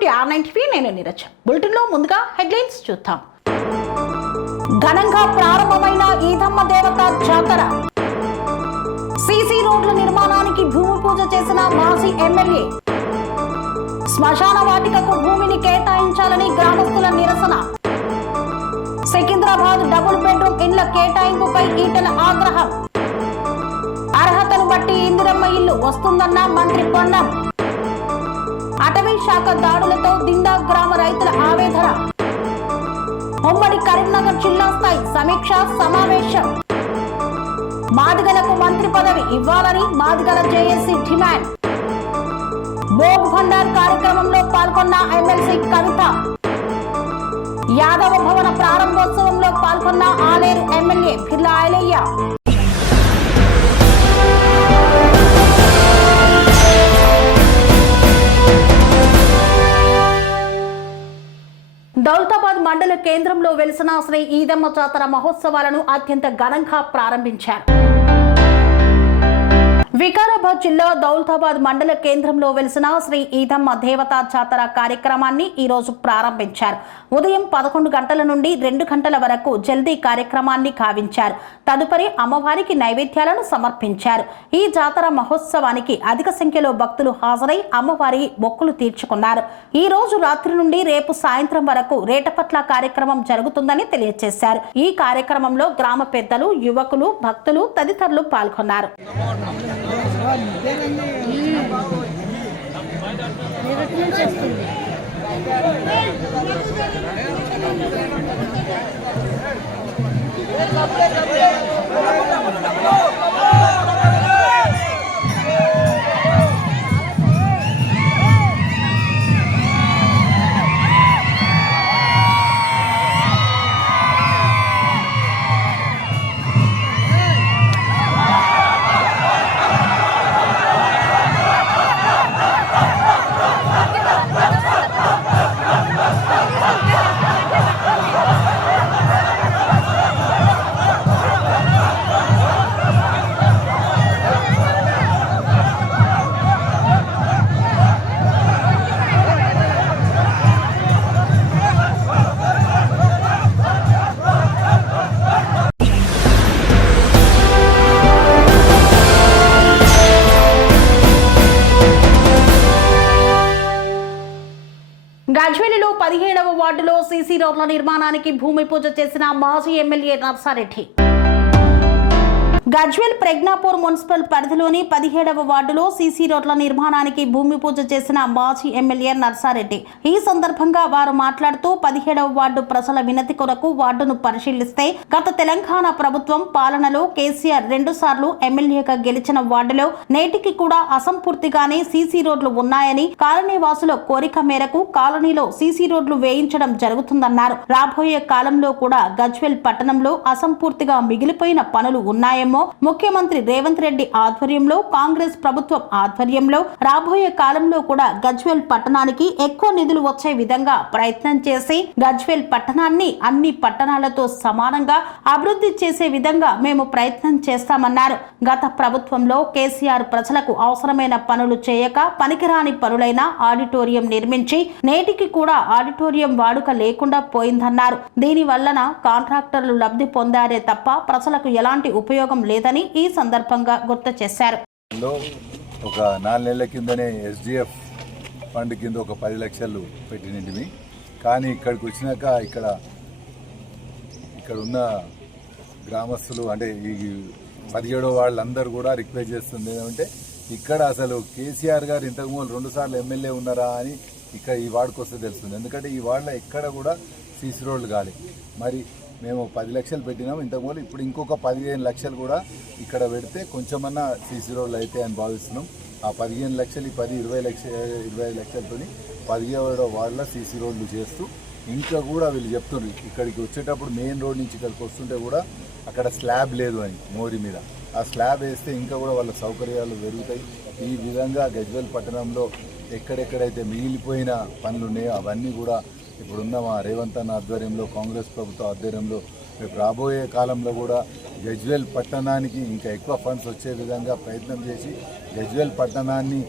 Welcome to R9 నేను Neeraj. Bulletin లో ముందుగా హెడ్లైన్స్ చూద్దాం. ఘనంగా ప్రారంభమైన ఈదమ్మ దేవత జాతర. సీసీ రోడ్ల నిర్మాణానికి భూమి పూజ చేసిన మాజీ ఎమ్మెల్యే. శ్మశాన వాటికకు భూమిని కేటాయించాలని గ్రామస్తుల నిరసన. సికింద్రాబాద్ డబుల్ బెడ్రూమ్ ఇండ్ల కేటాయింపుపై ఈటల ఆగ్రహం. అర్హతను బట్టి ఇందిరమ్మ ఇల్లు వస్తుందన్న మంత్రి పొన్నం. అటవీ శాఖ దాడులతో దిండా గ్రామ రైతుల ఆవేదన. ఉమ్మడి కరీంనగర్ జిల్లా స్థాయి సమీక్ష సమావేశం. మాదిగలకు మంత్రి పదవి ఇవ్వాలని మాదిగల జేఏసీ డిమాండ్. భోగ్ భండార్ కార్యక్రమంలో పాల్గొన్న ఎమ్మెల్సీ కవిత. యాదవ భవన ప్రారంభోత్సవంలో పాల్గొన్న ఆలేరు ఎమ్మెల్యే బిర్లా ఐలయ్య. దౌలతాబాద్ మండల కేంద్రంలో వెలిసిన శ్రీ ఈదమ్మ జాతర మహోత్సవాలను అత్యంత ఘనంగా ప్రారంభించారు. వికారాబాద్ జిల్లా దౌలతాబాద్ మండల కేంద్రంలో వెలిసిన శ్రీ ఈదమ్మ దేవతా జాతర కార్యక్రమాన్ని ఈ రోజు ప్రారంభించారు. ఉదయం 11 గంటల నుండి 2 గంటల వరకు జల్దీ కార్యక్రమాన్ని కావించారు. తదుపరి అమ్మవారికి నైవేద్యాలను సమర్పించారు. ఈ జాతర మహోత్సవానికి అధిక సంఖ్యలో భక్తులు హాజరై అమ్మవారి మొక్కులు తీర్చుకున్నారు. ఈ రోజు రాత్రి నుండి రేపు సాయంత్రం వరకు రేటపట్ల కార్యక్రమం జరుగుతుందని తెలియజేశారు. ఈ కార్యక్రమంలో గ్రామ పెద్దలు, యువకులు, భక్తులు తదితరులు పాల్గొన్నారు. గజ్వేలిలో 17వ వార్డులో సీసీ రోడ్ల నిర్మాణానికి భూమి పూజ చేసిన మాజీ ఎమ్మెల్యే నర్సారెడ్డి. గజ్వేల్ ప్రజ్ఞాపూర్ మున్సిపల్ పరిధిలోని 17వ వార్డులో సీసీ రోడ్ల నిర్మాణానికి భూమి పూజ చేసిన మాజీ ఎమ్మెల్యే నర్సారెడ్డి. ఈ సందర్భంగా వారు మాట్లాడుతూ 17వ వార్డు ప్రజల వినతి కొరకు వార్డును పరిశీలిస్తే గత తెలంగాణ ప్రభుత్వం పాలనలో కేసీఆర్ 2 సార్లు ఎమ్మెల్యేగా గెలిచిన వార్డులో నేటికి కూడా అసంపూర్తిగానే సీసీ రోడ్లు ఉన్నాయని, కాలనీవాసుల కోరిక మేరకు కాలనీలో సీసీ రోడ్లు వేయించడం జరుగుతుందన్నారు. రాబోయే కాలంలో కూడా గజ్వేల్ పట్టణంలో అసంపూర్తిగా మిగిలిపోయిన పనులు ఉన్నాయేమో, ముఖ్యమంత్రి రేవంత్ రెడ్డి ఆధ్వర్యంలో, కాంగ్రెస్ ప్రభుత్వం ఆధ్వర్యంలో రాబోయే కాలంలో కూడా గజ్వేల్ పట్టణానికి ఎక్కువ నిధులు వచ్చే విధంగా ప్రయత్నం చేసి గజ్వేల్ పట్టణాన్ని అన్ని పట్టణాలతో సమానంగా అభివృద్ధి చేసే విధంగా మేము ప్రయత్నం చేస్తామన్నారు. గత ప్రభుత్వంలో కేసీఆర్ ప్రజలకు అవసరమైన పనులు చేయక పనికిరాని పనులైన ఆడిటోరియం నిర్మించి నేటికి కూడా ఆడిటోరియం వాడుక లేకుండా పోయిందన్నారు. దీని వలన కాంట్రాక్టర్లు లబ్ధి పొందారే తప్ప ప్రజలకు ఎలాంటి ఉపయోగం లేదని ఈ సందర్భంగా గుర్తు చేశారు. ఒక 4 నెలల కిందనే SDF ఫండ్ కింద ఒక 10 లక్షలు పెట్టినవి. కానీ ఇక్కడికి వచ్చినాక ఇక్కడ ఉన్న గ్రామస్తులు అంటే ఈ 17వ వాళ్ళందరూ కూడా రిక్వెస్ట్ చేస్తుంది ఏమంటే ఇక్కడ అసలు కేసీఆర్ గారు ఇంతకుముందు 2 సార్లు ఎమ్మెల్యే ఉన్నారా అని ఇక్కడ ఈ వార్డుకు వస్తే తెలుస్తుంది. ఎందుకంటే ఈ వార్డులో ఎక్కడ కూడా సీసీ రోడ్లు కాలి. మరి మేము 10 లక్షలు పెట్టినాము ఇంతకుముందు, ఇప్పుడు ఇంకొక 15 లక్షలు కూడా ఇక్కడ పెడితే కొంచెమన్నా సీసీ రోడ్లు అయితే అని భావిస్తున్నాం. ఆ 15 లక్షలు 20 లక్షలతో 17వ వార్డులో సీసీ రోడ్లు చేస్తూ ఇంకా కూడా వీళ్ళు చెప్తున్నారు ఇక్కడికి వచ్చేటప్పుడు మెయిన్ రోడ్ నుంచి ఇక్కడికి వస్తుంటే కూడా అక్కడ స్లాబ్ లేదు అని మోరీ మీద. ఆ స్లాబ్ వేస్తే ఇంకా కూడా వాళ్ళ సౌకర్యాలు పెరుగుతాయి. ఈ విధంగా గజ్వేల్ పట్టణంలో ఎక్కడెక్కడైతే మిగిలిపోయిన పనులు ఉన్నాయో అవన్నీ కూడా ఇప్పుడున్న మా రేవంత్ అన్న ఆధ్వర్యంలో, కాంగ్రెస్ ప్రభుత్వ ఆధ్వర్యంలో రేపు రాబోయే కాలంలో కూడా గజ్వేల్ పట్టణానికి ఇంకా ఎక్కువ ఫండ్స్ వచ్చే విధంగా ప్రయత్నం చేసి గజ్వేల్ పట్టణాన్ని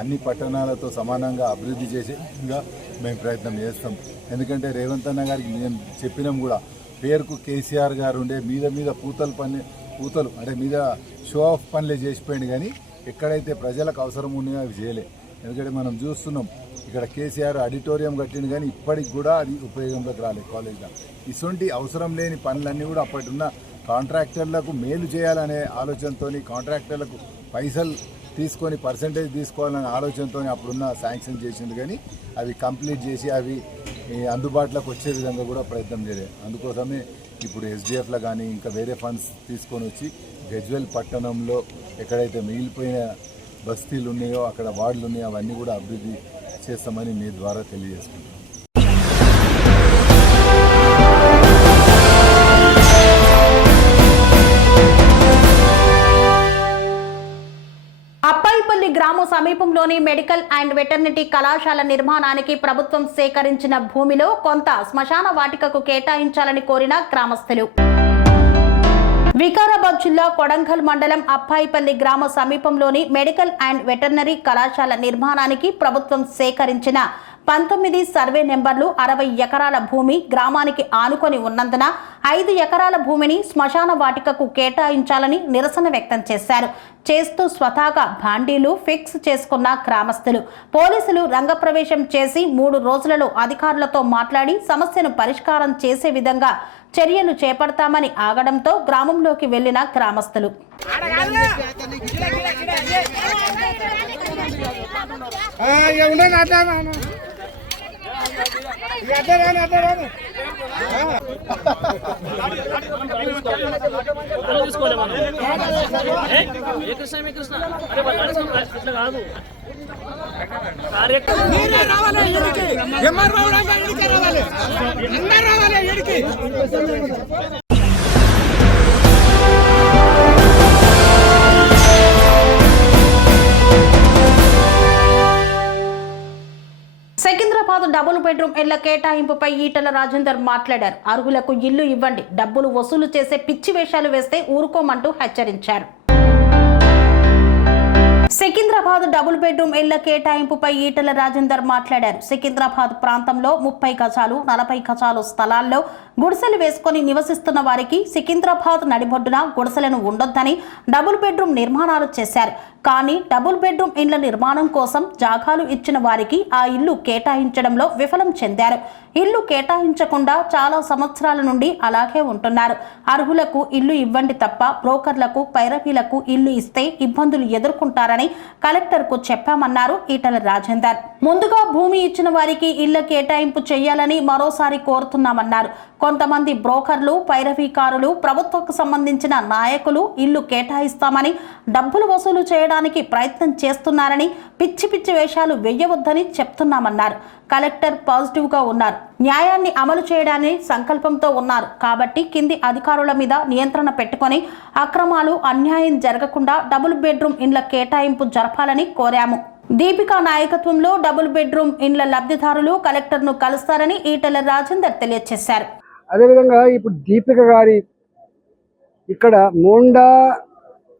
అన్ని పట్టణాలతో సమానంగా అభివృద్ధి చేసేగా మేము ప్రయత్నం చేస్తాం. ఎందుకంటే రేవంత్ అన్న గారికి మేము చెప్పినాం కూడా, పేరుకు కేసీఆర్ గారు ఉండే మీద పూతలు అంటే మీద షో ఆఫ్ పనులే చేసిపోయింది, కానీ ఎక్కడైతే ప్రజలకు అవసరం ఉన్నాయో అవి చేయలే. ఎందుకంటే మనం చూస్తున్నాం ఇక్కడ కేసీఆర్ ఆడిటోరియం కట్టింది, కానీ ఇప్పటికి కూడా అది ఉపయోగంలోకి రాలేదు కాలేజ్లో. ఇటువంటి అవసరం లేని పనులన్నీ కూడా అప్పటిన్న కాంట్రాక్టర్లకు మేలు చేయాలనే ఆలోచనతో, కాంట్రాక్టర్లకు పైసలు తీసుకొని పర్సంటేజ్ తీసుకోవాలనే ఆలోచనతో అప్పుడున్న శాంక్షన్ చేసింది, కానీ అవి కంప్లీట్ చేసి అవి అందుబాటులోకి వచ్చే విధంగా కూడా ప్రయత్నం చేయలేదు. అందుకోసమే ఇప్పుడు ఎస్డిఎఫ్లో కానీ ఇంకా వేరే ఫండ్స్ తీసుకొని వచ్చి గజ్వేల్ పట్టణంలో ఎక్కడైతే మిగిలిపోయిన బస్తీలు ఉన్నాయో, అక్కడ వార్డులు ఉన్నాయో అవన్నీ కూడా అభివృద్ధి చేస్తామని మీ ద్వారా తెలియజేసుకుంటాం. అప్పాయిపల్లి గ్రామ సమీపంలోని మెడికల్ అండ్ వెటర్నిటీ కళాశాల నిర్మాణానికి ప్రభుత్వం సేకరించిన భూమిలో కొంత శ్మశాన వాటికకు కేటాయించాలని కోరిన గ్రామస్తులు. వికారాబాద్ జిల్లా కొడంగల్ మండలం అప్పాయిపల్లి గ్రామ సమీపంలోని మెడికల్ అండ్ వెటర్నరీ కళాశాల నిర్మాణానికి ప్రభుత్వం సేకరించిన 19 సర్వే నెంబర్లు 60 ఎకరాల భూమి గ్రామానికి ఆనుకొని ఉన్నందున 5 ఎకరాల భూమిని శ్మశాన వాటికకు కేటాయించాలని నిరసన వ్యక్తం చేస్తూ స్వతహాగా బాండీలు ఫిక్స్ చేసుకున్న గ్రామస్తులు పోలీసులు రంగప్రవేశం చేసి 3 రోజులలో అధికారులతో మాట్లాడి సమస్యను పరిష్కారం చేసే విధంగా చర్యలు చేపడతామని ఆగడంతో గ్రామంలోకి వెళ్లిన గ్రామస్తులు సికింద్రాబాద్ డబుల్ బెడ్రూమ్ ఇళ్ల కేటాయింపుపై ఈటల రాజేందర్ మాట్లాడారు. అర్హులకు ఇల్లు ఇవ్వండి, డబ్బులు వసూలు చేసే పిచ్చి వేషాలు వేస్తే ఊరుకోమంటూ హెచ్చరించారు. సికింద్రాబాద్ డబుల్ బెడ్రూమ్ ఇళ్ల కేటాయింపుపై ఈటల రాజేందర్ మాట్లాడారు. సికింద్రాబాద్ ప్రాంతంలో 30 గజాలు 40 గజాలు స్థలాల్లో గుడిసెలు వేసుకుని నివసిస్తున్న వారికి సికింద్రాబాద్ నడిబొడ్డున గుడిసెలను ఉండొద్దని డబుల్ బెడ్రూమ్ నిర్మాణాలు చేశారు. కానీ డబుల్ బెడ్రూమ్ ఇండ్ల నిర్మాణం కోసం జాగాలు ఇచ్చిన వారికి ఆ ఇల్లు కేటాయించడంలో విఫలం చెందారు. ఇల్లు కేటాయించకుండా చాలా సంవత్సరాల నుండి అలాగే ఉంటున్నారు. అర్హులకు ఇల్లు ఇవ్వండి తప్ప బ్రోకర్లకు పైరవీలకు ఇల్లు ఇస్తే ఇబ్బందులు ఎదుర్కొంటారని కలెక్టర్కు చెప్పామన్నారు ఈటల రాజేందర్. ముందుగా భూమి ఇచ్చిన వారికి ఇళ్ల కేటాయింపు చేయాలని మరోసారి కోరుతున్నామన్నారు. కొంతమంది బ్రోకర్లు పైరవీకారులు ప్రభుత్వకు సంబంధించిన నాయకులు ఇల్లు కేటాయిస్తామని డబ్బులు వసూలు చేయడానికి ప్రయత్నం చేస్తున్నారని పిచ్చి పిచ్చి వేషాలు వెయ్యవద్దని చెప్తున్నామన్నారు. కలెక్టర్ పాజిటివ్గా ఉన్నారు, న్యాయాన్ని అమలు చేయడానికి సంకల్పంతో ఉన్నారు. కాబట్టి కింది అధికారుల మీద నియంత్రణ పెట్టుకొని అక్రమాలు అన్యాయం జరగకుండా డబుల్ బెడ్రూమ్ ఇండ్ల కేటాయింపు జరపాలని కోరాము. దీపికా నాయకత్వంలో డబుల్ బెడ్రూమ్ ఇండ్ల లబ్ధిదారులు కలెక్టర్ను కలుస్తారని ఈటల రాజేందర్ తెలియజేశారు. అదేవిధంగా ఇప్పుడు దీపిక గారి ఇక్కడ మోండా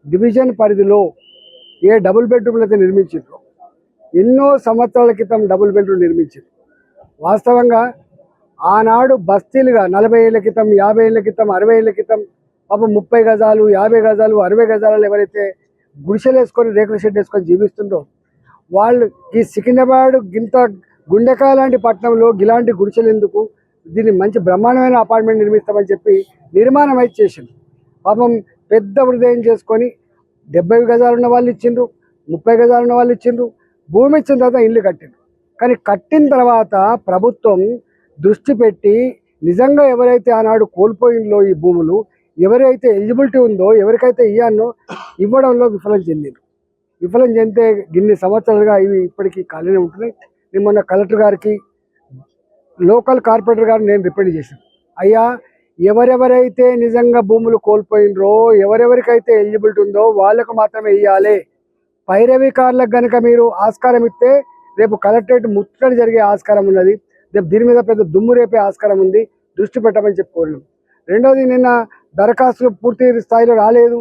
డివిజన్ పరిధిలో ఏ డబుల్ బెడ్రూమ్లు అయితే నిర్మించారు, ఎన్నో సంవత్సరాల క్రితం డబుల్ బెడ్రూమ్ నిర్మించారు. వాస్తవంగా ఆనాడు బస్తీలుగా 40 ఏళ్ల క్రితం 50 ఏళ్ల క్రితం 60 ఏళ్ల క్రితం పాపం 30 గజాలు 50 గజాలు 60 గజాలలో ఎవరైతే గుడిసెలు వేసుకొని రేకుల షెడ్ వేసుకొని జీవిస్తుందో వాళ్ళు ఈ సికింద్రాబాద్ గింత గుండెకాయ లాంటి పట్టణంలో ఇలాంటి గుడిసెలు ఎందుకు, దీన్ని మంచి బ్రహ్మాండమైన అపార్ట్మెంట్ నిర్మిస్తామని చెప్పి నిర్మాణం అయితే చేసిండు. పాపం పెద్ద హృదయం చేసుకొని 70 గజాలు ఉన్న వాళ్ళు ఇచ్చిండ్రు, 30 గజాలు ఉన్న వాళ్ళు ఇచ్చిండ్రు, భూమి ఇచ్చిన తర్వాత ఇల్లు కట్టిండ్రు. కానీ కట్టిన తర్వాత ప్రభుత్వం దృష్టి పెట్టి నిజంగా ఎవరైతే ఆనాడు కోల్పోయిందో ఈ భూములు, ఎవరైతే ఎలిజిబిలిటీ ఉందో ఎవరికైతే ఇవ్వాలో ఇవ్వడంలో విఫలం చెందిండ్రు. విఫలం చెందితే గిన్ని సంవత్సరాలుగా ఇవి ఇప్పటికీ ఖాళీనే ఉంటున్నాయి. నేను మొన్న కలెక్టర్ గారికి లోకల్ కార్పొరేటర్ గారు నేను రిప్రజెంట్ చేశాను. అయ్యా, ఎవరెవరైతే నిజంగా భూములు కోల్పోయినరో ఎవరెవరికైతే ఎలిజిబిలిటీ ఉందో వాళ్ళకు మాత్రమే ఇవ్వాలి. పైరవీకారులకు కనుక మీరు ఆస్కారం ఇస్తే రేపు కలెక్టరేట్ ముట్టడి జరిగే ఆస్కారం ఉన్నది, రేపు దీని మీద పెద్ద దుమ్ము రేపే ఆస్కారం ఉంది, దృష్టి పెట్టమని చెప్పుకోలేము. రెండవది, నిన్న దరఖాస్తులు పూర్తి స్థాయిలో రాలేదు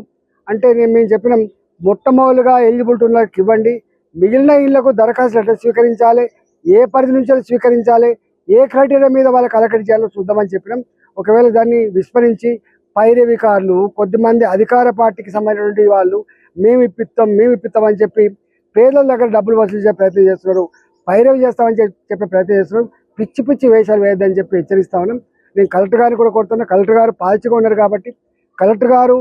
అంటే మేము చెప్పినాం, మొట్టమొదలుగా ఎలిజిబిలిటీ ఉన్న వాళ్ళకి ఇవ్వండి, మిగిలిన ఇళ్లకు దరఖాస్తులు ఎట్లా స్వీకరించాలి, ఏ పరిధి నుంచి స్వీకరించాలి, ఏ క్రైటీరియా మీద వాళ్ళకి అలకటి చేయాలో చూద్దామని చెప్పినాం. ఒకవేళ దాన్ని విస్మరించి పైరవికారులు, కొద్దిమంది అధికార పార్టీకి సంబంధించినటువంటి వాళ్ళు మేము ఇప్పిస్తాం అని చెప్పి పేదల దగ్గర డబ్బులు వసూలు చేసే ప్రయత్నం చేస్తున్నారు, పైరవి చేస్తామని చెప్పే ప్రయత్నం చేస్తున్నారు. పిచ్చి పిచ్చి వేషాలు వేయద్దని చెప్పి హెచ్చరిస్తా ఉన్నాం. నేను కలెక్టర్ గారిని కూడా కోరుతున్నా. కలెక్టర్ గారు పాల్చిగా ఉన్నారు కాబట్టి, కలెక్టర్ గారు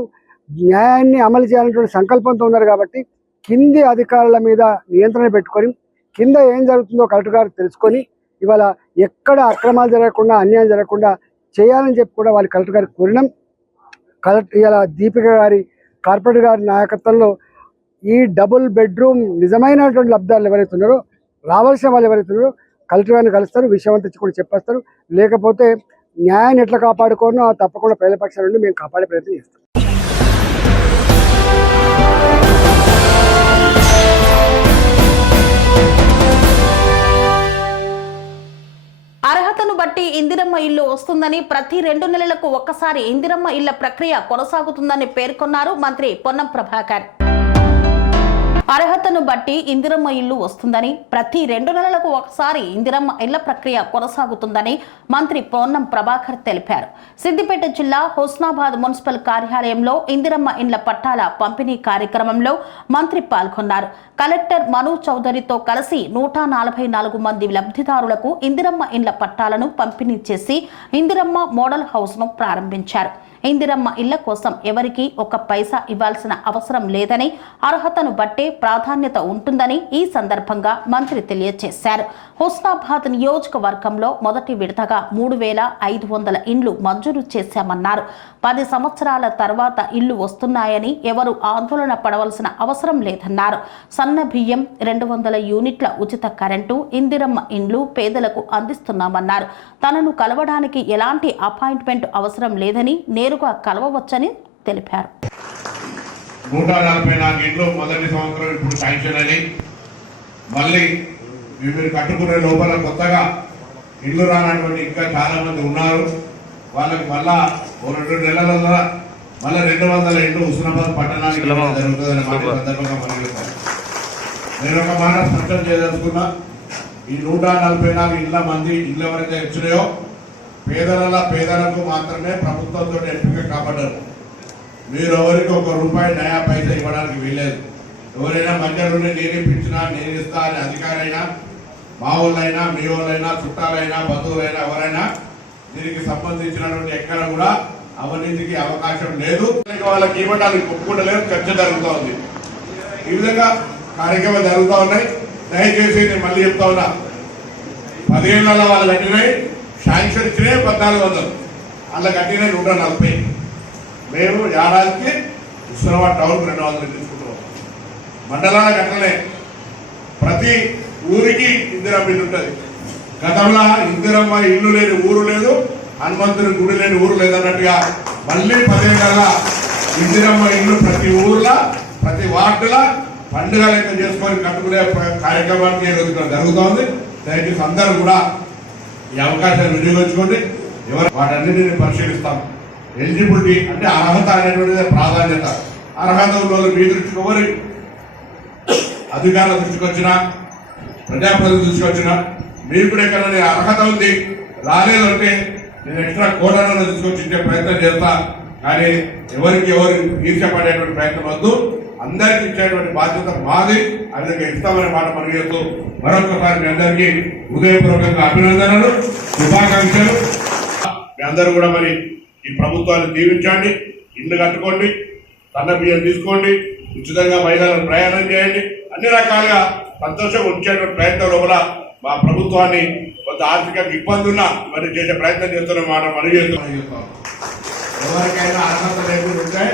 న్యాయాన్ని అమలు చేయాలనేటువంటి సంకల్పంతో ఉన్నారు కాబట్టి కింది అధికారుల మీద నియంత్రణ పెట్టుకొని కింద ఏం జరుగుతుందో కలెక్టర్ గారు తెలుసుకొని ఇవాళ ఎక్కడ అక్రమాలు జరగకుండా అన్యాయం జరగకుండా చేయాలని చెప్పి కూడా వాళ్ళు కలెక్టర్ గారికి కోరినాం. కలెక్టర్ ఇలా దీపిక గారి కార్పొరేటర్ గారి నాయకత్వంలో ఈ డబుల్ బెడ్రూమ్ నిజమైనటువంటి లబ్ధాలు ఎవరైతే ఉన్నారో, రావాల్సిన వాళ్ళు ఎవరైతే ఉన్నారో కలెక్టర్ గారిని కలుస్తారు, విషయం అంతా కూడా చెప్పేస్తారు. లేకపోతే న్యాయాన్ని ఎట్లా కాపాడుకోనో తప్పకుండా ప్రజల పక్షాల నుండి మేము కాపాడే ప్రయత్నం చేస్తాం. అర్హతను బట్టి ఇందిరమ్మ ఇల్లు వస్తుందని, ప్రతి 2 నెలలకు ఒక్కసారి ఇందిరమ్మ ఇళ్ల ప్రక్రియ కొనసాగుతుందని పేర్కొన్నారు మంత్రి పొన్నం ప్రభాకర్. అర్హతను బట్టి ఇందిరమ్మ ఇల్లు వస్తుందని, ప్రతి 2 నెలలకు ఒకసారి ఇందిరమ్మ ఇళ్ల ప్రక్రియ కొనసాగుతుందని మంత్రి పొన్నం ప్రభాకర్ తెలిపారు. సిద్దిపేట జిల్లా హుస్నాబాద్ మున్సిపల్ కార్యాలయంలో ఇందిరమ్మ ఇండ్ల పట్టాల పంపిణీ కార్యక్రమంలో మంత్రి పాల్గొన్నారు. కలెక్టర్ మను చౌదరితో కలిసి 144 మంది లబ్ధిదారులకు ఇందిరమ్మ ఇండ్ల పట్టాలను పంపిణీ చేసి ఇందిరమ్మ మోడల్ హౌస్ ను ప్రారంభించారు. ఇందిరమ్మ ఇళ్ల కోసం ఎవరికి 1 పైసా ఇవ్వాల్సిన అవసరం లేదని, అర్హతను బట్టే ప్రాధాన్యత ఉంటుందని ఈ సందర్భంగా మంత్రి తెలియజేశారు. హుస్నాబాద్ నియోజకవర్గంలో మొదటి విడతగా 3500 ఇండ్లు మంజూరు చేశామన్నారు. 10 సంవత్సరాల తర్వాత ఇళ్లు వస్తున్నాయని ఎవరు ఆందోళన పడవలసిన అవసరం లేదన్నారు. సన్న బియ్యం, 200 యూనిట్ల ఉచిత కరెంటు, ఇందిరమ్మ ఇండ్లు పేదలకు అందిస్తున్నామన్నారు. తనను కలవడానికి ఎలాంటి అపాయింట్మెంట్ అవసరం లేదని, నేరుగా కలవవచ్చని తెలిపారు. 144 ఇండ్లు మొదటి సంవత్సరం ఇప్పుడు శాంక్షన్ అని, మళ్ళీ మీరు కట్టుకునే లోపల కొత్తగా ఇల్లు రానటువంటి ఇంకా చాలా మంది ఉన్నారు. వాళ్ళకి మళ్ళా 2 నెలలలో మళ్ళీ 200 ఇండ్లు హుస్నాబాద్ పట్టణానికి జరుగుతుందని సందర్భంగా మనం నేను ఒక మాట స్పష్టం చేయదలుచుకున్నా. ఈ 144 ఇళ్ల మంది ఇళ్ళు ఎవరైతే ఇచ్చినాయో పేదలకు మాత్రమే ప్రభుత్వంతో ఎంపిక కాబడ్డారు. మీరు ఎవరికి 1 రూపాయి నయా పైసా ఇవ్వడానికి వీల్లేదు. ఎవరైనా మధ్యలోనే నేను ఇప్పించినా నేను ఇస్తా అని అధికారైనా, మా వాళ్ళైనా, మీ వాళ్ళైనా, చుట్టాలైనా, బంధువులైనా ఎవరైనా దీనికి సంబంధించినటువంటి ఎక్కడ కూడా అవినీతికి అవకాశం లేదు. వాళ్ళకి ఇవ్వడానికి ఒప్పుకుంటలేదు, చర్చ జరుగుతూ ఉంది. ఈ విధంగా కార్యక్రమాలు జరుగుతూ ఉన్నాయి. దయచేసి నేను మళ్ళీ చెప్తా ఉన్నా, 10 ఏళ్లలో వాళ్ళు కట్టినాయి, శాంక్షన్ ఇచ్చినాయి 1400, అలా కట్టినాయి 140. మేము ఏడాదికి హుస్నాబాద్ టౌన్ 200 తీసుకుంటున్నాం. మండలాల కట్టలే, ప్రతి ఊరికి ఇందిరమ్మ ఇల్లు ఉంటుంది. గతంలో ఇందిరమ్మ ఇల్లు లేని ఊరు లేదు, హనుమంతుని గుడి లేని ఊరు లేదన్నట్టుగా మళ్ళీ 10 ఏళ్ళ ఇందిరమ్మ ఇల్లు ప్రతి ఊర్లో, ప్రతి వార్డులో పండుగ లెక్క చేసుకొని కట్టుకునే కార్యక్రమానికి జరుగుతోంది. దయచేసి అందరూ కూడా ఈ అవకాశాన్ని వినియోగించుకోండి. ఎవరు వాటన్నిటిని పరిశీలిస్తాం. ఎలిజిబిలిటీ అంటే అర్హత అనేటువంటిది ప్రాధాన్యత. అర్హత ఉన్న మీ దృష్టికి ఎవరి అధికారుల దృష్టికి వచ్చినా, ప్రజాప్రతినిధుల దృష్టికి వచ్చినా, మీకు కూడా ఎక్కడ అర్హత ఉంది రాలేదంటే నేను ఎక్స్ట్రా కోటాలను తీసుకొచ్చి ఇచ్చే ప్రయత్నం చేస్తా. కానీ ఎవరికి ఈర్ష్యపడేటువంటి ప్రయత్నం వద్దు. అందరికి ఇచ్చేటువంటి బాధ్యత మాది. ఆ విధంగా ఇస్తామనే మాట మనం చేస్తూ మరొకసారి మీ అందరికీ హృదయపూర్వకంగా అభినందనలు, శుభాకాంక్షలు. మీ అందరూ కూడా మరి ఈ ప్రభుత్వాన్ని దీవించండి, ఇల్లు కట్టుకోండి, సన్న బియ్యం తీసుకోండి, ఉచితంగా మహిళలను ప్రయాణం చేయండి. అన్ని రకాలుగా సంతోషంగా ఉంచేటువంటి ప్రయత్నంలో కూడా మా ప్రభుత్వాన్ని కొంత ఆర్థికంగా ఇబ్బంది ఉన్నా మరి చేసే ప్రయత్నం చేస్తున్న మాట మనం చేస్తున్నాం. ఎవరికైనా అర్హత లేకుండా ఉంటే,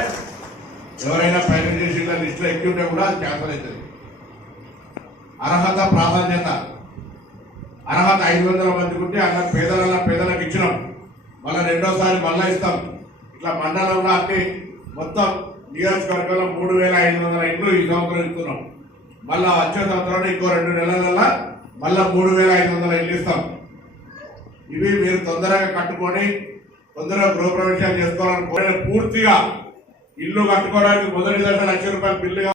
ఎవరైనా ప్రయత్నం చేసిన లిస్టులో ఎక్కి ఉంటే కూడా అది క్యాన్సల్ అవుతుంది. అర్హత ప్రాధాన్యత. అర్హత 500 మందికి ఉంటే అన్న పేదలకు ఇచ్చినాం, మళ్ళీ రెండోసారి మళ్ళా ఇస్తాం. ఇట్లా మండలంలో అన్ని మొత్తం నియోజకవర్గంలో 3500 ఇండ్లు ఈ సంవత్సరం ఇస్తున్నాం. మళ్ళా వచ్చే సంవత్సరంలో ఇంకో 2 నెలలలో మళ్ళా 3500 ఇండ్లు ఇస్తాం. ఇవి మీరు తొందరగా కట్టుకొని తొందరగా గృహప్రవేశాలు చేసుకోవాలని పూర్తిగా ఇల్లు కట్టుకోవడానికి మొదటి దశ 1,00,000 రూపాయల బిల్లుగా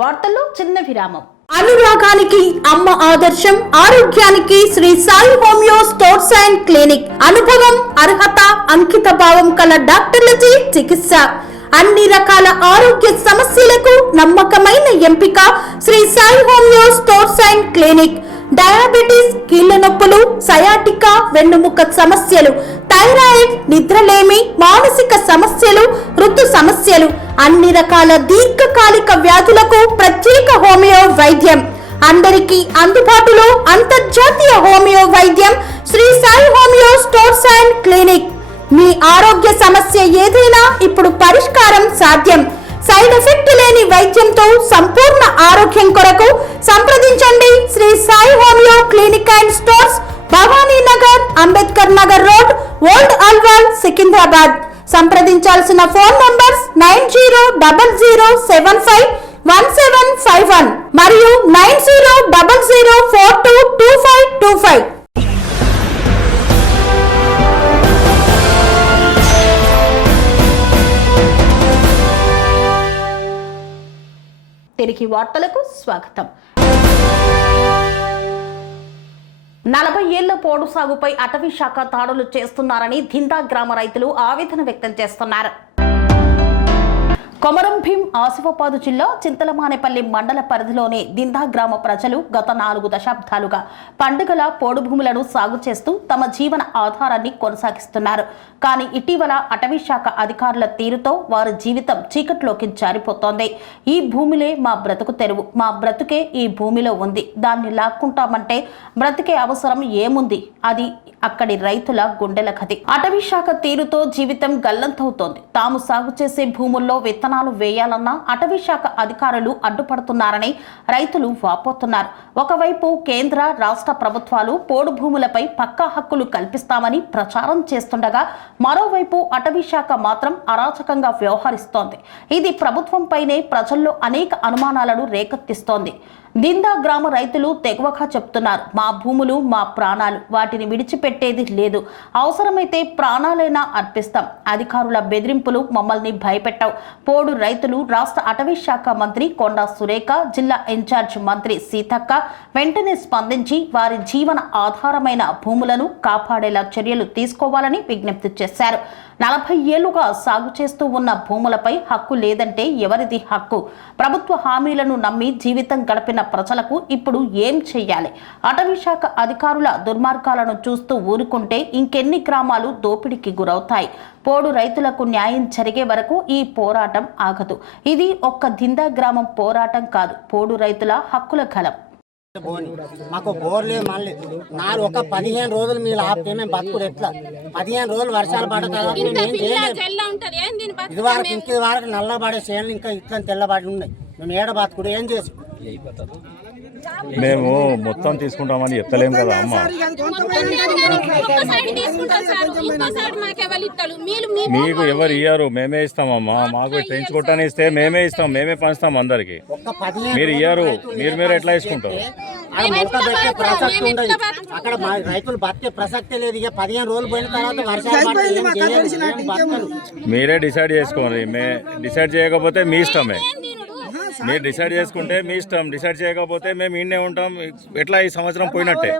వార్తల్లో చిన్న విరామం. అనురాగానికి అమ్మ ఆదర్శం, ఆరోగ్యానికి Shri Sai homeo stores and clinic. అనుభవం, అర్హత, అంకిత భావం కల డాక్టర్లచే చికిత్స. అన్ని రకాల ఆరోగ్య సమస్యలకు నమ్మకమైన ఎంపిక Shri Sai homeo stores and clinic. Diabetes, కీళ్ల నొప్పులు, సయాటికా, వెన్నుముక సమస్యలు, థైరాయిడ్, నిద్రలేమి, మానసిక సమస్యలు, ఋతు సమస్యలు, అన్ని రకాల దీర్ఘకాలిక వ్యాధులకు ప్రత్యేక హోమియో వైద్యం. అందరికీ అందుబాటులో అంతర్జాతీయ హోమియో వైద్యం Shri Sai homeo stores and clinic. మీ ఆరోగ్య సమస్య ఏదైనా ఇప్పుడు పరిష్కారం సాధ్యం. సైడ్ ఎఫెక్ట్ లేని వైద్యంతో సంపూర్ణ ఆరోగ్యం కొరకు సంప్రదించండి Shri Sai homeo clinic and stores, Bhavani Nagar, Ambedkar Nagar road, old Alwal, Secunderabad. సంప్రదించాల్సిన ఫోన్ నంబర్స్ 9000751751 మరియు 9000422525. తిరిగి వార్తలకు స్వాగతం. 40 ఏళ్ల పోడు సాగుపై అటవీ శాఖ దాడులు చేస్తున్నారని దిందా గ్రామ రైతులు ఆవేదన వ్యక్తం చేస్తున్నారు. కొమరం భీం ఆసిఫాబాద్ జిల్లా చింతలమానేపల్లి మండల పరిధిలోని దిందా గ్రామ ప్రజలు గత 4 దశాబ్దాలుగా పండుగల పోడు భూములను సాగు చేస్తూ తమ జీవన ఆధారాన్ని కొనసాగిస్తున్నారు. కానీ ఇటీవల అటవీ శాఖ అధికారుల తీరుతో వారి జీవితం చీకట్లోకి జారిపోతోంది. ఈ భూమిలే మా బ్రతుకు తెరువు, మా బ్రతుకే ఈ భూమిలో ఉంది, దాన్ని లాక్కుంటామంటే బ్రతికే అవసరం ఏముంది? అది అక్కడి రైతుల గుండెల కథ. అటవీ శాఖ తీరుతో జీవితం గల్లంతవుతోంది. తాము సాగు చేసే భూముల్లో విత్తనాలు వేయాలన్నా అటవీ శాఖ అధికారులు అడ్డుపడుతున్నారని రైతులు వాపోతున్నారు. ఒకవైపు కేంద్ర రాష్ట్ర ప్రభుత్వాలు పోడు భూములపై పక్కా హక్కులు కల్పిస్తామని ప్రచారం చేస్తుండగా మరోవైపు అటవీ శాఖ మాత్రం అరాచకంగా వ్యవహరిస్తోంది. ఇది ప్రభుత్వంపైనే ప్రజల్లో అనేక అనుమానాలను రేకెత్తిస్తోంది. దిందా గ్రామ రైతులు తెగువగా చెప్తున్నారు, మా భూములు మా ప్రాణాలు, వాటిని విడిచిపెట్టేది లేదు, అవసరమైతే ప్రాణాలైనా అర్పిస్తాం. అధికారుల బెదిరింపులు మమ్మల్ని భయపెట్టవు. పోడు రైతులు రాష్ట్ర అటవీ శాఖ మంత్రి కొండా సురేఖ, జిల్లా ఇన్ఛార్జ్ మంత్రి సీతక్క వెంటనే స్పందించి వారి జీవన ఆధారమైన భూములను కాపాడేలా చర్యలు తీసుకోవాలని విజ్ఞప్తి చేశారు. 40 ఏళ్లుగా సాగు చేస్తూ ఉన్న భూములపై హక్కు లేదంటే ఎవరిది హక్కు? ప్రభుత్వ హామీలను నమ్మి జీవితం గడిపిన ప్రజలకు ఇప్పుడు ఏం చెయ్యాలి? అటవీ శాఖ అధికారుల దుర్మార్గాలను చూస్తూ ఊరుకుంటే ఇంకెన్ని గ్రామాలు దోపిడీకి గురవుతాయి? పోడు రైతులకు న్యాయం జరిగే వరకు ఈ పోరాటం ఆగదు. ఇది ఒక్క దిందా గ్రామం పోరాటం కాదు, పోడు రైతుల హక్కుల గలం. మాకు బోర్లే మళ్ళీ ఒక 15 రోజులు మీరు ఆపితే మేము బతుకుడు ఎట్లా? 15 రోజులు వర్షాలు పడ్డ తర్వాత ఇది వరకు నల్లబడే చేనులు ఇంకా ఇట్లా తెల్లబడి ఉన్నాయి. మేము ఏడ బతుకుడు ఏం చేసి మేము మొత్తం తీసుకుంటామని చెప్తలేం కదా అమ్మ. మీకు ఎవరు ఇయ్యారు? మేమే ఇస్తామమ్మా. మాకు ట్రెంచ్ కొట్టని ఇస్తే మేమే ఇస్తాం, మేమే పంచుతాం అందరికి. మీరు ఇయ్యారు, మీరు ఎట్లా వేసుకుంటారు? పెట్టే ప్రసక్తి ఉండదు అక్కడ. రైతులు బతికే ప్రసక్తే లేదు. ఇక 15 రోజులు పోయిన తర్వాత వర్షాలు మీరే డిసైడ్ చేసుకోండి. డిసైడ్ చేయకపోతే మీ ఇష్టమే. మీరు డిసైడ్ చేసుకుంటే మీ ఇష్టం, డిసైడ్ చేయకపోతే మేము ఇన్నే ఉంటాం. ఎట్లా ఈ సంవత్సరం పోయినట్టే.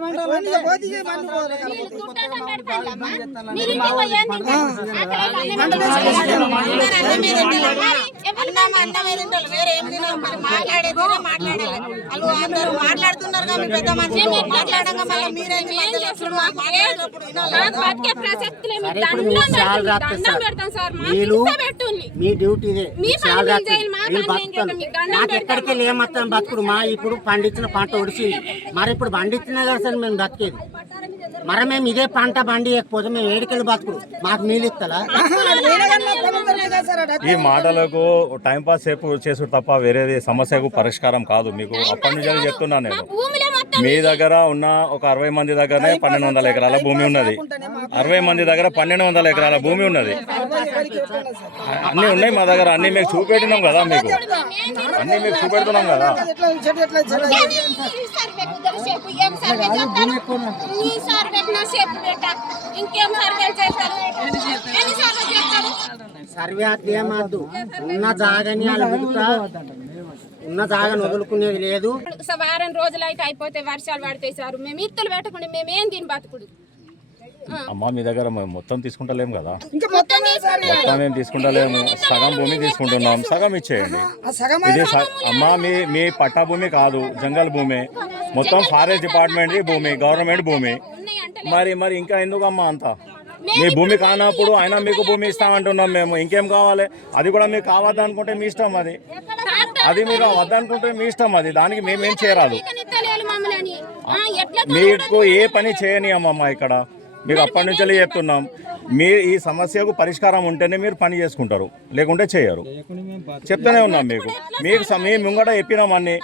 మీ డ్యూటీ మాకు ఎక్కడికి లేమత్తాం బతుకుడు. మా ఇప్పుడు పండించిన పంట ఒడిచింది. మరి ఇప్పుడు పండించినా కదా సార్ మేము బతికేది. మరి మేము ఇదే పంట పండియకపోతే మేము ఏడికెళ్ళి బతుకుడు. మాకు నీళ్ళు ఇస్తారా? ఈ మాటలకు టైం పాస్ చేసుడు తప్ప వేరేది సమస్యకు పరిష్కారం కాదు. మీకు అప్పటి నుంచి చెప్తున్నాను నేను. మీ దగ్గర ఉన్న ఒక 60 మంది దగ్గరనే 1200 ఎకరాల భూమి ఉన్నది. 60 మంది దగ్గర 1200 ఎకరాల భూమి ఉన్నది. అన్నీ ఉన్నాయి మా దగ్గర. అన్ని మీకు చూపెట్టినాం కదా. మీకు అన్ని మీకు చూపెడుతున్నాం కదా. సర్వే ఏమద్దు ఉన్న జాగని ఉన్న జాగాను వదులుకునేది లేదు. వారం రోజులు అయితే అయిపోతే వర్షాలు పడతాయి సార్. మేము ఇత్తులు పెట్టకుండా మేమేం దీని బతుకుడు. అమ్మ మీ దగ్గర మొత్తం తీసుకుంటలేము కదా, మొత్తం ఏం తీసుకుంటలేము. సగం భూమి తీసుకుంటున్నాం, సగం ఇచ్చేయండి. ఇది అమ్మ మీ పట్టా భూమి కాదు, జంగల్ భూమి, మొత్తం ఫారెస్ట్ డిపార్ట్మెంట్ భూమి, గవర్నమెంట్ భూమి. మరి ఇంకా ఎందుకమ్మా అంతా? మీ భూమి కానప్పుడు అయినా మీకు భూమి ఇస్తామంటున్నాం మేము. ఇంకేం కావాలి? అది కూడా మీకు కావద్దనుకుంటే మీ ఇష్టం, అది మీరు వద్దనుకుంటే మీ ఇష్టం. అది దానికి మేమేం చేయరాదు. మీకు ఏ పని చేయనియమ్మా ఇక్కడ. మీకు అప్పటి నుంచి చెప్తున్నాం, మీ ఈ సమస్యకు పరిష్కారం ఉంటేనే మీరు పని చేసుకుంటారు, లేకుంటే చేయరు. చెప్తూనే ఉన్నాం మీకు మీ ముంగట చెప్పినాం అన్ని.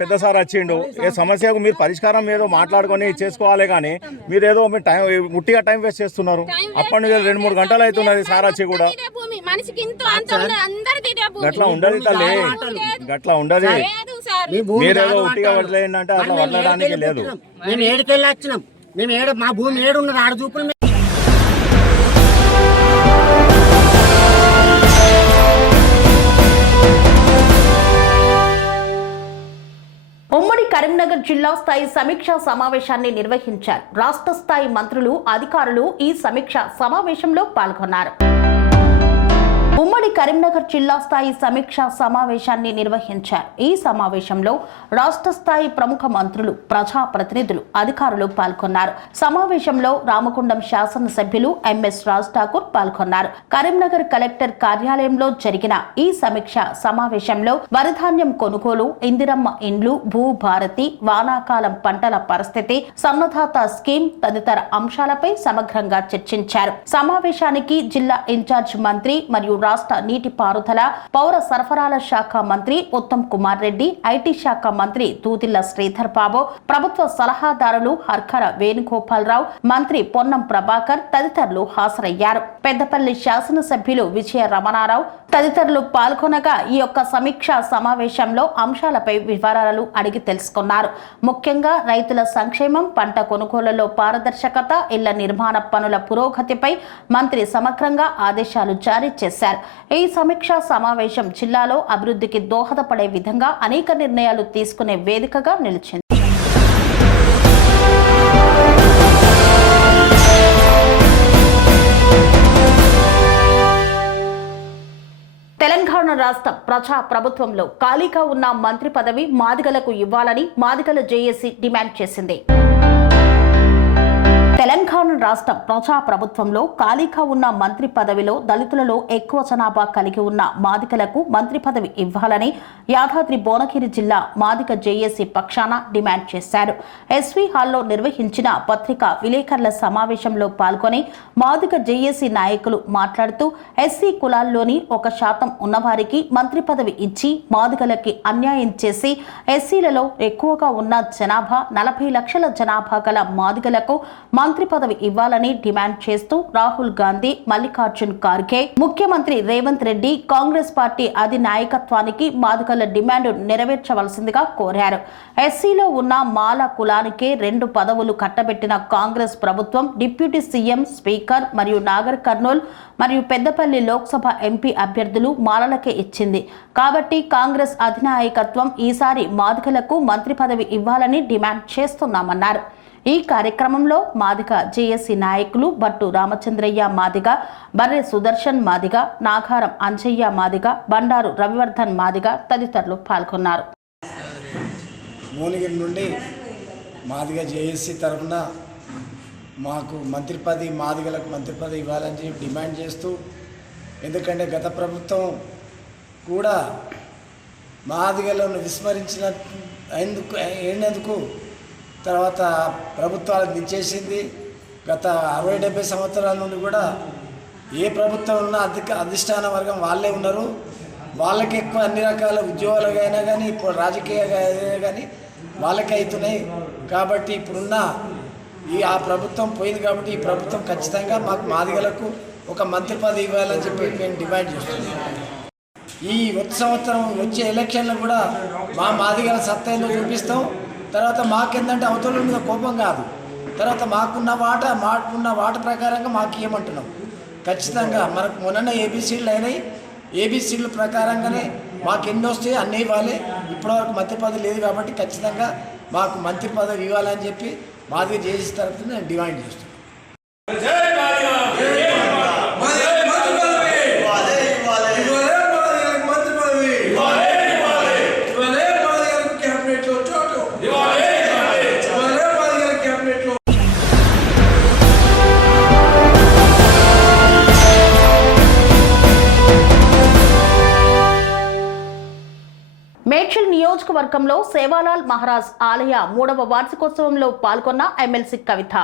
పెద్ద సార్ వచ్చిండు, ఏ సమస్యకు మీరు పరిష్కారం ఏదో మాట్లాడుకొని చేసుకోవాలి, కానీ మీరు ఏదో మీ టైం ముట్టిగా టైం వేస్ట్ చేస్తున్నారు. అప్పటి నుంచి 2-3 గంటలు అవుతున్నది సార్ వచ్చి కూడా. గట్లా ఉండదు తల్లి, గట్లా ఉండదు. మీరేదో ఉట్టిగా వదిలేయండి అంటే అట్లా వదలడానికి లేదు. మేము ఏడుకెళ్ళి వచ్చినాం, మా భూమి ఏడున్నది ఆడ చూపులు. ఉమ్మడి కరీంనగర్ జిల్లా స్థాయి సమీక్షా సమావేశాన్ని నిర్వహించారు. రాష్ట్ర స్థాయి మంత్రులు, అధికారులు ఈ సమీక్షా సమావేశంలో పాల్గొన్నారు. ఉమ్మడి కరీంనగర్ జిల్లా స్థాయి సమీక్షా సమావేశాన్ని నిర్వహించారు. ఈ సమావేశంలో రాష్ట్ర స్థాయి ప్రముఖ మంత్రులు, ప్రజాప్రతినిధులు, అధికారులు పాల్గొన్నారు. సమావేశంలో రామగుండం శాసనసభ్యులు ఎంఎస్ రాజ్ ఠాకూర్ పాల్గొన్నారు. కరీంనగర్ కలెక్టర్ కార్యాలయంలో జరిగిన ఈ సమీక్షా సమావేశంలో వరిధాన్యం కొనుగోలు, ఇందిరమ్మ ఇండ్లు, భూభారతి, వానాకాలం పంటల పరిస్థితి, సన్నధాత స్కీమ్ తదితర అంశాలపై సమగ్రంగా చర్చించారు. సమావేశానికి జిల్లా ఇన్ఛార్జ్ మంత్రి మరియు రాష్ట్ర నీటిపారుదల, పౌర సరఫరాల శాఖ మంత్రి ఉత్తమ్ కుమార్ రెడ్డి, ఐటీ శాఖ మంత్రి దూదిల్ల శ్రీధర్ బాబు, ప్రభుత్వ సలహాదారులు హర్కర వేణుగోపాలరావు, మంత్రి పొన్నం ప్రభాకర్ తదితరులు హాజరయ్యారు. పెద్దపల్లి శాసనసభ్యులు విజయ రమణారావు తదితరులు పాల్గొనగా ఈ యొక్క సమీక్షా సమావేశంలో అంశాలపై వివరాలు అడిగి తెలుసుకున్నారు. ముఖ్యంగా రైతుల సంక్షేమం, పంట కొనుగోలులో పారదర్శకత, ఇళ్ల నిర్మాణ పనుల పురోగతిపై మంత్రి సమగ్రంగా ఆదేశాలు జారీ చేశారు. ఈ సమీక్షా సమావేశం జిల్లాలో అభివృద్ధికి దోహదపడే విధంగా అనేక నిర్ణయాలు తీసుకునే వేదికగా నిలిచింది. తెలంగాణ రాష్ట్ర ప్రజా ప్రభుత్వంలో ఖాళీగా ఉన్న మంత్రి పదవి మాదిగలకు ఇవ్వాలని మాదిగల జేఏసీ డిమాండ్ చేసింది. తెలంగాణ రాష్ట్ర ప్రజా ప్రభుత్వంలో ఖాళీగా ఉన్న మంత్రి పదవిలో దళితులలో ఎక్కువ జనాభా కలిగి ఉన్న మాదిగలకు మంత్రి పదవి ఇవ్వాలని యాదాద్రి భువనగిరి జిల్లా మాదిగ జేఏసీ పక్షాన డిమాండ్ చేశారు. ఎస్వీ హాల్లో నిర్వహించిన పత్రికా విలేకరుల సమావేశంలో పాల్గొని మాదిగ జేఏసీ నాయకులు మాట్లాడుతూ ఎస్సీ కులాల్లోని 1% ఉన్నవారికి మంత్రి పదవి ఇచ్చి మాదిగలకి అన్యాయం చేసి ఎస్సీలలో ఎక్కువగా ఉన్న జనాభా 40 లక్షల జనాభా గల మాదిగలకు మంత్రి పదవి ఇవ్వాలని డిమాండ్ చేస్తూ రాహుల్ గాంధీ, మల్లికార్జున్ ఖార్గే, ముఖ్యమంత్రి రేవంత్ రెడ్డి, కాంగ్రెస్ పార్టీ అధినాయకత్వానికి మాదిగల డిమాండ్ నెరవేర్చవలసిందిగా కోరారు. ఎస్సీలో ఉన్న మాల కులానికే 2 పదవులు కట్టబెట్టిన కాంగ్రెస్ ప్రభుత్వం డిప్యూటీ సీఎం, స్పీకర్ మరియు నాగర్ కర్నూల్ మరియు పెద్దపల్లి లోక్సభ ఎంపీ అభ్యర్థులు మాలలకే ఇచ్చింది. కాబట్టి కాంగ్రెస్ అధినాయకత్వం ఈసారి మాదిగలకు మంత్రి పదవి ఇవ్వాలని డిమాండ్ చేస్తున్నామన్నారు. ఈ కార్యక్రమంలో మాదిగ జేఏసీ నాయకులు బట్టు రామచంద్రయ్య మాదిగ, బర్రె సుదర్శన్ మాదిగ, నాగారం అంజయ్య మాదిగ, బండారు రవివర్ధన్ మాదిగ తదితరులు పాల్గొన్నారు. భువనగిరి నుండి మాదిగ జేఏసీ తరఫున మాకు మంత్రి పదవి, మాదిగలకు మంత్రి పదవి ఇవ్వాలని చెప్పి డిమాండ్ చేస్తూ, ఎందుకంటే గత ప్రభుత్వం కూడా మాదిగలను విస్మరించిన అయినందుకు తర్వాత ప్రభుత్వాలకు దించేసింది. గత 60-70 సంవత్సరాల నుండి కూడా ఏ ప్రభుత్వం ఉన్నా అధిష్టాన వర్గం వాళ్ళే ఉన్నారు. వాళ్ళకి ఎక్కువ అన్ని రకాల ఉద్యోగాలుగైనా కానీ, ఇప్పుడు రాజకీయంగా అయినా కానీ వాళ్ళకే అవుతున్నాయి. కాబట్టి ఇప్పుడున్న ఆ ప్రభుత్వం పోయింది. కాబట్టి ఈ ప్రభుత్వం ఖచ్చితంగా మాకు మాదిగలకు ఒక మంత్రి పదవి ఇవ్వాలని చెప్పి మేము డిమాండ్ చేస్తున్నాం. ఈ సంవత్సరం వచ్చే ఎలక్షన్లో కూడా మా మాదిగల సత్తాలో చూపిస్తాం. తర్వాత మాకేందంటే అవతల మీద కోపం కాదు, తర్వాత మాకున్న వాట ప్రకారంగా మాకు ఏమంటున్నాం. ఖచ్చితంగా మనకు మొన్న ఏబీసీలు అయినాయి. ఏబీసీల ప్రకారంగానే మాకు ఎన్ని వస్తే అన్నీ ఇవ్వాలి. ఇప్పటివరకు మంత్రి పదవి లేదు కాబట్టి ఖచ్చితంగా మాకు మంత్రి పదవి ఇవ్వాలని చెప్పి మాదిగ జేఏసీ తరఫున నేను డిమాండ్ చేస్తున్నాను. మేడ్చల్ నియోజకవర్గంలో సేవాలాల్ మహారాజ్ ఆలయ 3వ వార్షికోత్సవంలో పాల్గొన్న ఎమ్మెల్సీ కవిత.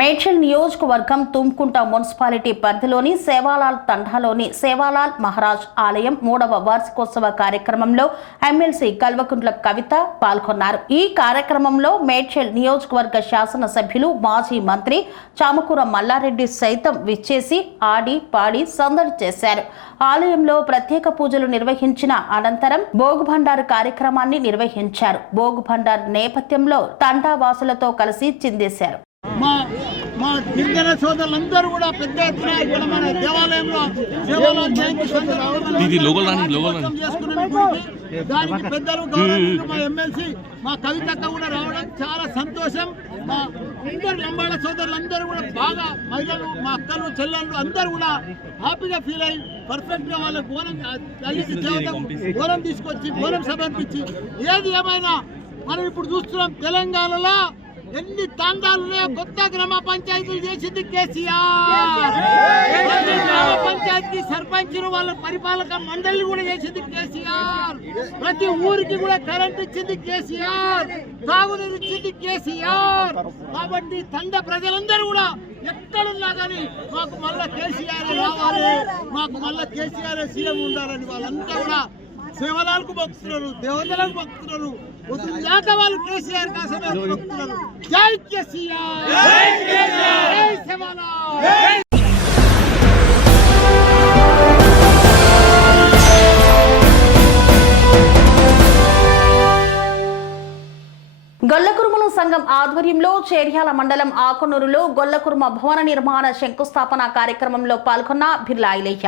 మేడ్చల్ నియోజకవర్గం తుమ్కుంట మున్సిపాలిటీ పరిధిలోని సేవాలాల్ తండాలోని సేవాలాల్ మహారాజ్ ఆలయం 3వ వార్షికోత్సవ కార్యక్రమంలో ఎమ్మెల్సీ కల్వకుంట్ల కవిత పాల్గొన్నారు. ఈ కార్యక్రమంలో మేడ్చల్ నియోజకవర్గ శాసనసభ్యులు మాజీ మంత్రి చామకూర మల్లారెడ్డి సైతం విచ్చేసి ఆడి పాడి సందడి చేశారు. ఆలయంలో ప్రత్యేక పూజలు నిర్వహించిన అనంతరం భోగుభండారు కార్యక్రమాన్ని నిర్వహించారు. భోగుభండార్ నేపథ్యంలో తండా వాసులతో కలిసి చిందేశారు. మా గిరిజన సోదరులందరూ కూడా పెద్ద ఎత్తున ఇక్కడ మన దేవాలయంలో సేవాలాల్ జయంతి దానికి పెద్దలు గౌరవించిన మా ఎమ్మెల్సీ మా కవితక్క కూడా రావడం చాలా సంతోషం. మా అందరు లంబాడ సోదరులందరూ కూడా బాగా మహిళలు మా అక్కలు చెల్లెళ్ళు అందరూ కూడా హ్యాపీగా ఫీల్ అయ్యి పర్ఫెక్ట్ గా వాళ్ళ బోనం తల్లికి బోనం తీసుకొచ్చి బోనం సమర్పించి ఏది ఏమైనా మనం ఇప్పుడు చూస్తున్నాం తెలంగాణలో ఎన్ని తాండాలు ఉన్నాయో కొత్త గ్రామ పంచాయతీలు చేసింది కేసీఆర్. గ్రామ పంచాయతీ సర్పంచులు వాళ్ళ పరిపాలక మండలి కూడా చేసింది కేసీఆర్. ప్రతి ఊరికి కూడా కరెంట్ ఇచ్చింది కేసీఆర్, తాగునీరు ఇచ్చింది కేసీఆర్. కాబట్టి తండ ప్రజలందరూ కూడా ఎక్కడున్నా కానీ మాకు మళ్ళా కేసీఆర్ రావాలి, మాకు మళ్ళా కేసీఆర్ సీఎం ఉండాలని వాళ్ళంతా కూడా సేవలాలకు భక్తున్నారు, దేవతలకు భక్తున్నారు, దాకా వాళ్ళు కేసీఆర్ కోసమే భక్తున్నారు. జై కేసీఆర్, జై సేవలాల్. గొల్లకురుమల సంఘం ఆధ్వర్యంలో చేర్యాల మండలం ఆకునూరులో గొల్లకురుమ భవన నిర్మాణ శంకుస్థాపన కార్యక్రమంలో పాల్గొన్న బిర్లా ఐలయ్య.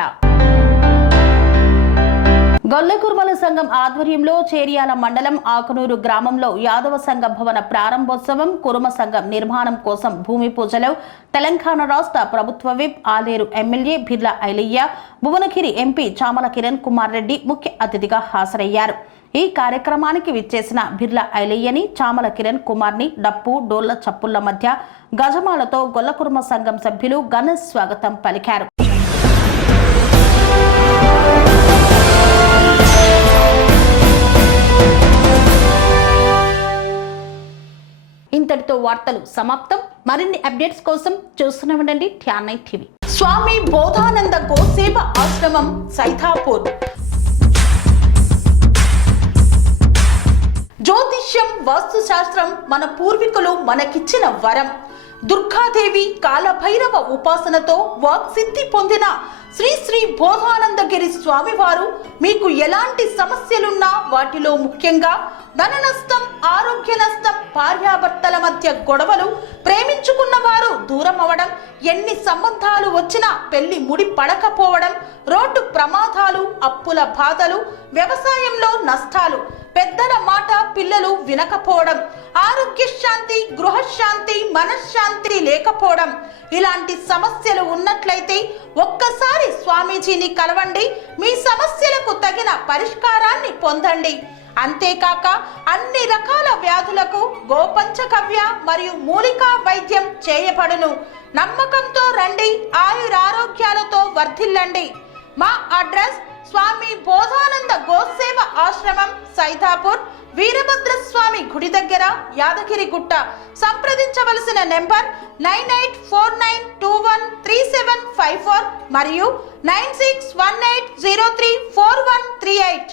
గొల్లకురుమల సంఘం ఆధ్వర్యంలో చేర్యాల మండలం ఆకునూరు గ్రామంలో యాదవ సంఘ భవన ప్రారంభోత్సవం, కురుమ సంఘం నిర్మాణం కోసం భూమి పూజలు తెలంగాణ రాష్ట్ర ప్రభుత్వ whip Aleru MLA Birla Ailaiah, Bhuvanagiri MP Chamala Kiran Kumar Reddy ముఖ్య అతిథిగా హాజరయ్యారు. ఈ కార్యక్రమానికి విచ్చేసిన బిర్లా ఐలయ్యని, చామల కిరణ్ కుమార్ని డప్పు డోళ్ల చప్పుళ్ల మధ్య గజమాలతో గొల్లకురుమ సంఘం సభ్యులు ఘన స్వాగతం పలికారు. ఇంతటితో వార్తలు సమాప్తం. మరిన్ని అప్డేట్స్ కోసం చూస్తూనే ఉండండి TR9 టీవీ. స్వామి బోధానంద గోసేవ ఆశ్రమం సైథాపూర్. జ్యోతిష్యం, వాస్తుశాస్త్రం మన పూర్వీకులు మనకిచ్చిన వరం. దుర్గాదేవి, కాలభైరవ ఉపాసనతో వాక్సిద్ధి పొందిన శ్రీ శ్రీ బోధానందగిరి స్వామివారు మీకు ఎలాంటి సమస్యలున్నా, వాటిలో ముఖ్యంగా ధన నష్టం, ఆరోగ్య నష్టం, భార్యాభర్తల మధ్య గొడవలు, ప్రేమించుకున్న వారు దూరం అవడం, ఎన్ని సంబంధాలు వచ్చినా పెళ్లి ముడి పడకపోవడం, రోడ్డు ప్రమాదాలు, అప్పుల బాధలు, వ్యవసాయంలో నష్టాలు, పెద్దల మాట పిల్లలు వినకపోవడం, ఆరోగ్య శాంతి, గృహశాంతి, మనశ్శాంతి లేకపోవడం, ఇలాంటి సమస్యలు ఉన్నట్లయితే ఒక్కసారి స్వామీజీని కలవండి. మీ సమస్యలకు తగిన పరిష్కారాన్ని పొందండి. అంతేకాక అన్ని రకాల వ్యాధులకు గోపంచకవ్య మరియు మూలికా వైద్యం చేయబడును. నమ్మకంతో రండి, ఆయురారోగ్యాలతో వర్ధిల్లండి. మా అడ్రస్ స్వామి బోధానంద గోసేవ ఆశ్రమం, సైథాపూర్, వీరభద్రస్వామి గుడి దగ్గర, యాదగిరిగుట్ట. సంప్రదించవలసిన నెంబర్ 9849213754 మరియు 9618034138.